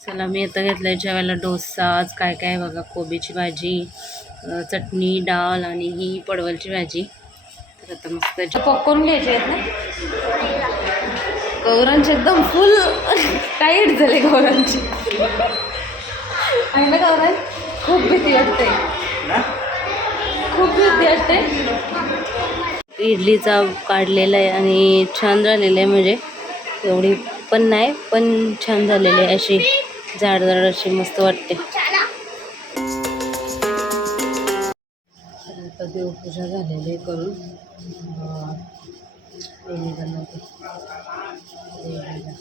चला मी आता घेतलंय जेवायला डोसा. आज काय काय आहे बघा? कोबीची भाजी चटणी डाळ आणि ही पडवलची भाजी. तर आता मस्त पॉपकॉर्न घ्यायचे आहेत ना? गौरांचे एकदम फुल टाईट झाले गौरांची. आहे ना गौरान खूप भीती वाटते. खूप भीती वाटते. इडलीचा काढलेला आहे आणि छान झालेलं आहे म्हणजे. एवढी पण नाही पण छान झालेली आहे अशी. जाड जाड अशी मस्त वाटते आता देवपूजा झालेली आहे करून अं, वेणी बनवते देवीला.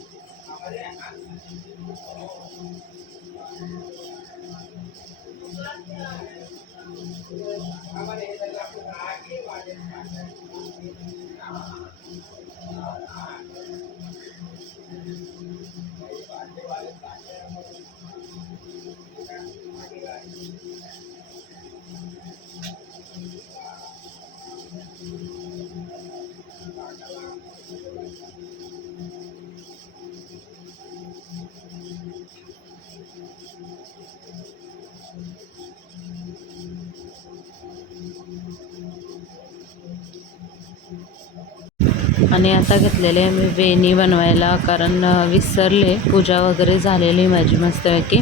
आणि आता घेतलेले आहे मी वेणी बनवायला कारण विसरले. पूजा वगैरे झालेली माझी मस्तपैकी.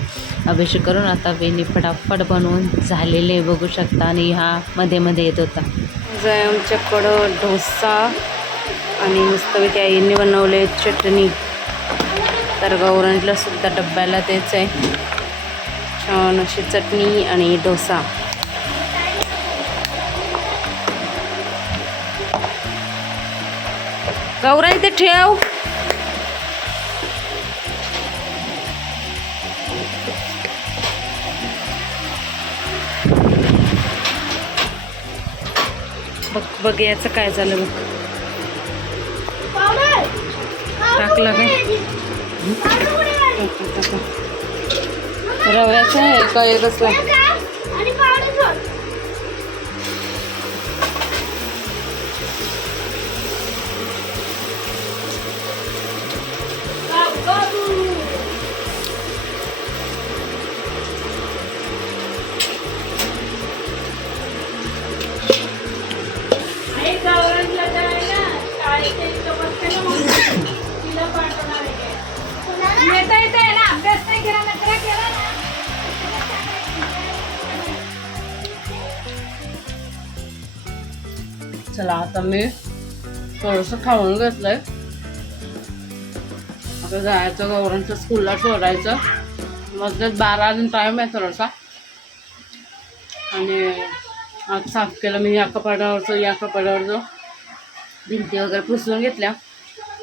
अभिषेक करून आता वेणी फटाफट बनवून झालेले बघू शकता. आणि ह्या मध्ये मध्ये येत होता. आमच्याकडं डोसा आणि मस्तपैकी आईने बनवले चटणी. तर गौरांजला सुद्धा डब्याला तेच आहे छान अशी चटणी आणि डोसा. गौरा इथे ठेव. बघ बघ याचं काय झालं बघ. टाकलं काय रव्याचं आहे? काय कसला चला आता मी थोडंसं खाऊन घेतलंय. आता जायचं गौरांच्या स्कूलला सोडायचं. मग बारा अजून टाईम आहे थोडासा. आणि आज साफ केलं मी या कपाडावरचं या कपाडावरचं भिंती वगैरे पुसून घेतल्या.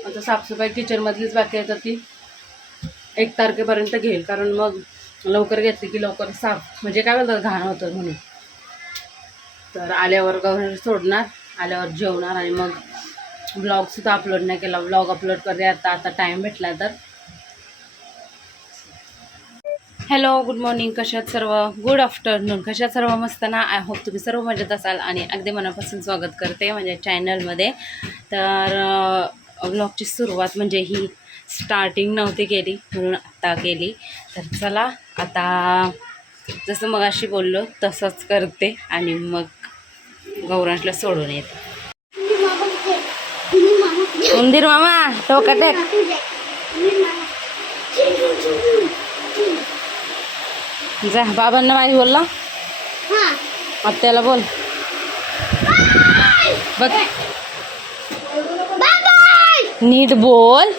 आता साफसफाई किचनमधलीच बाकी आहे तर ती. एक तारखेपर्यंत घेईल. कारण मग लवकर घेतली की लवकर साफ. म्हणजे काय म्हणतात घाण होतं म्हणून. तर आल्यावर गव्हर्नर सोडणार आल्यावर जेवणार आणि मग ब्लॉगसुद्धा अपलोड नाही केला. ब्लॉग अपलोड करते आता आता टाईम भेटला तर. हॅलो गुड मॉर्निंग कशात सर्व? गुड आफ्टरनून कशात सर्व? मस्त ना? आय होप तुम्ही सर्व मजेत असाल आणि अगदी मनापासून स्वागत करते माझ्या चॅनलमध्ये तर ब्लॉगची सुरुवात म्हणजे ही स्टार्टिंग नव्हती केली म्हणून आत्ता केली. तर चला आता जसं मगाशी बोललो तसंच करते आणि मग गौरांशला सोडून येते. उंदीर मामा टोका टेक. जा बाबांना माझी बोल ना आत्याला बोल. बघ. नीट बोल.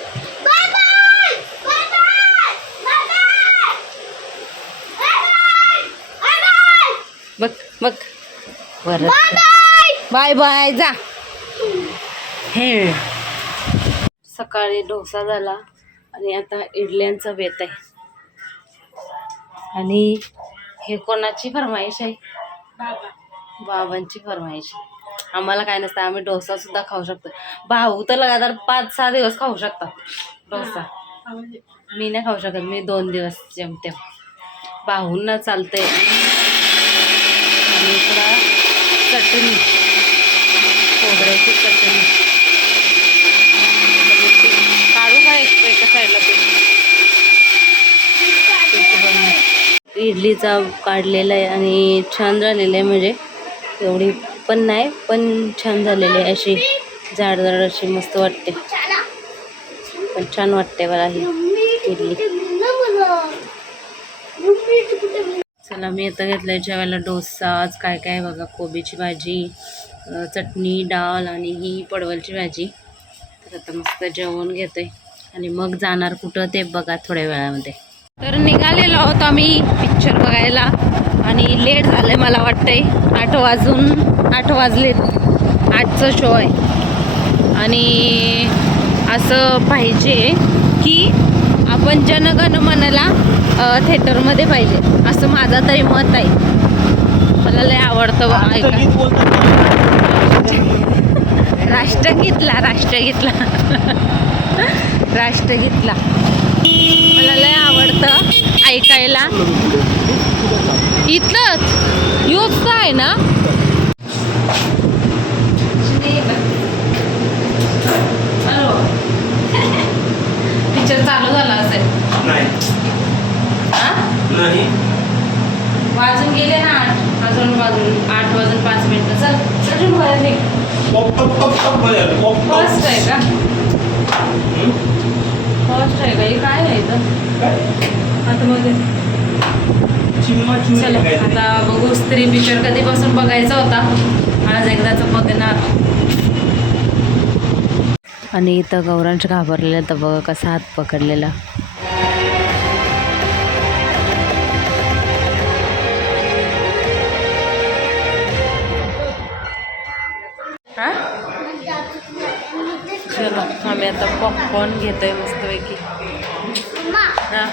बघ बरं बाय बाय जा. हे. सकाळी डोसा झाला आणि आता इडल्यांचा बेत आहे. आणि हे कोणाची फरमाईश आहे? बाबांची फरमाईश. आम्हाला काय नसतं आम्ही डोसा सुद्धा खाऊ शकतो. भाऊ तर लगातार पाच सहा दिवस खाऊ शकतात डोसा. मी नाही खाऊ शकत मी दोन दिवस जमते भाऊंना चालते आणि इकडं चटणी. खोबऱ्याची चटणी. काढू का एक साईडला पीठ? इडलीचा काढलेला आहे आणि छान झालेलं आहे म्हणजे. एवढी पण नाही पण छान झालेली आहे अशी. जाड जाड अशी मस्त वाटते. पण छान वाटते मला ही इडली. चला मी आता घेतलंय जेवायला डोसा. आज काय काय आहे बघा? कोबीची भाजी चटणी डाळ आणि ही पडवलची भाजी. तर आता मस्त जेवण घेतोय. आणि मग जाणार कुठं ते बघा थोड्या वेळामध्ये. तर निघालेलो आहोत आम्ही पिक्चर बघायला. आणि लेट झालंय मला वाटतंय. आठ वाजून आठ वाजले आठचा शो आहे. आणि असं पाहिजे की आपण जनगणमनाला थिएटरमध्ये पाहिजे असं माझं तरी मत आहे. मला लय आवडतं ऐका. राष्ट्रगीतला राष्ट्रगीतला. राष्ट्रगीतला. मला लय आवडतं ऐकायला. इथलंच युथ आहे ना? पिक्चर चालू झाला असेल. नाही. वाजून गेले ना आठ. अजून वाजून आठ वाजून पाच मिनिटं. चल अजून नाही फर्स्ट आहे का? फर्स्ट आहे का हे काय आहे इथं? आता मध्ये चिममा चला आता बघू स्त्री पिक्चर कधीपासून बघायचा होता. आज एकदाच बघणार. आणि इथं गौरांश घाबरलेला तर बघा कसा हात पकडलेला. हा? चलो आम्ही आता पॉपकॉर्न घेतोय मस्तपैकी. हा.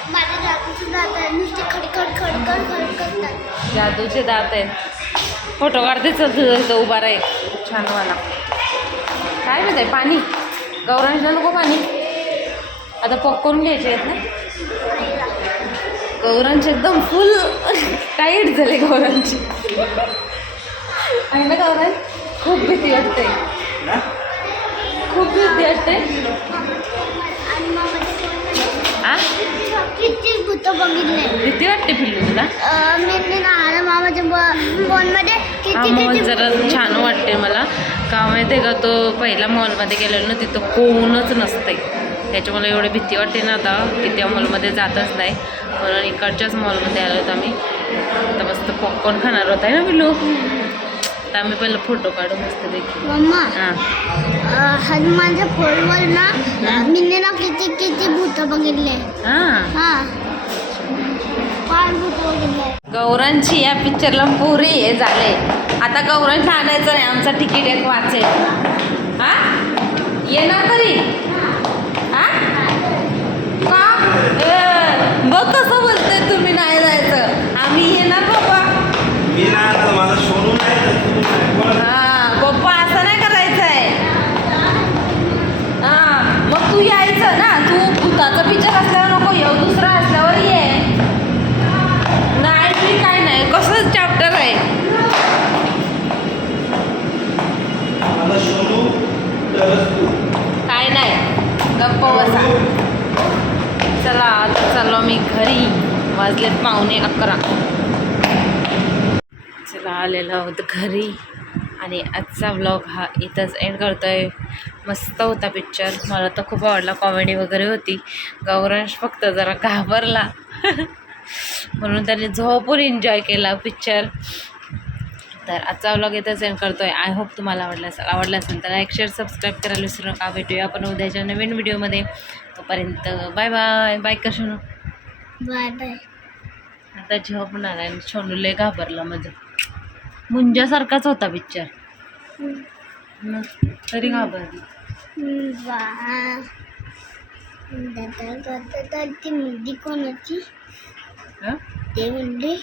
जादूचे दात आहेत फोटो काढते चल तुझं उभा राहील. छान वाला. काय माहिती आहे पाणी गौरांशला नको पाणी. आता पॉपकॉर्न घ्यायचे आहेत ना? गौरांश एकदम फुल टाईट झाले गौरांची आहे ना गौरांश? खूप भीती वाटते. ना? खूप भीती वाटते. किती भूतं बघितले. भीती वाटते पिल्लू तुला? मी ना मामाच्या फोनमध्ये. हा मॉल जरा छान वाटते मला. का माहिती आहे का तो पहिल्या मॉलमध्ये गेलेलो ना तिथं कोणच नसते त्याच्यामुळे एवढी भीती वाटते ना आता. की त्या मॉलमध्ये जातच नाही. म्हणून इकडच्याच मॉलमध्ये आलो होतो आम्ही. आता मस्त पॉपकॉर्न खाणार होता आहे ना पिल्लू? तर आम्ही पहिलं फोटो काढू मस्त देखील हां. हनुमानच्या फोनवर ना मी ना किती किती भूतं बघितले? हां. हा. गौरांची या पिक्चरला पुरी हे झाले. आता गौरांश आणायचं नाही आमचं तिकीट एक वाचेल. हा? येणार तरी? हा? का? बघ कसं नाही गप्प बसा. चला आता चाललो मी घरी. वाजलेत पाहुणे अकरा. चला आलेलो आहोत घरी. आणि आजचा व्लॉग हा इथंच एंड करतोय. मस्त होता पिक्चर मला तर खूप आवडला. कॉमेडी वगैरे होती. गौरांश फक्त जरा घाबरला. म्हणून त्याने झोपून एन्जॉय केला पिक्चर तर आजचा व्लॉग इथं सेंड करतोय आय होप तुम्हाला आवडला असेल आवडला असेल तर लाईक शेअर सबस्क्राईब करायला विसरू नका भेटूया आपण उद्याच्या नवीन व्हिडिओमध्ये तोपर्यंत बाय बाय बाय कशा बाय बाय आता आणि छोनू लय घाबरला माझं मुंजासारखाच होता पिक्चर तरी घाबरली वा दादा दादा ती मुलगी कोणाची हं? ते म्हणली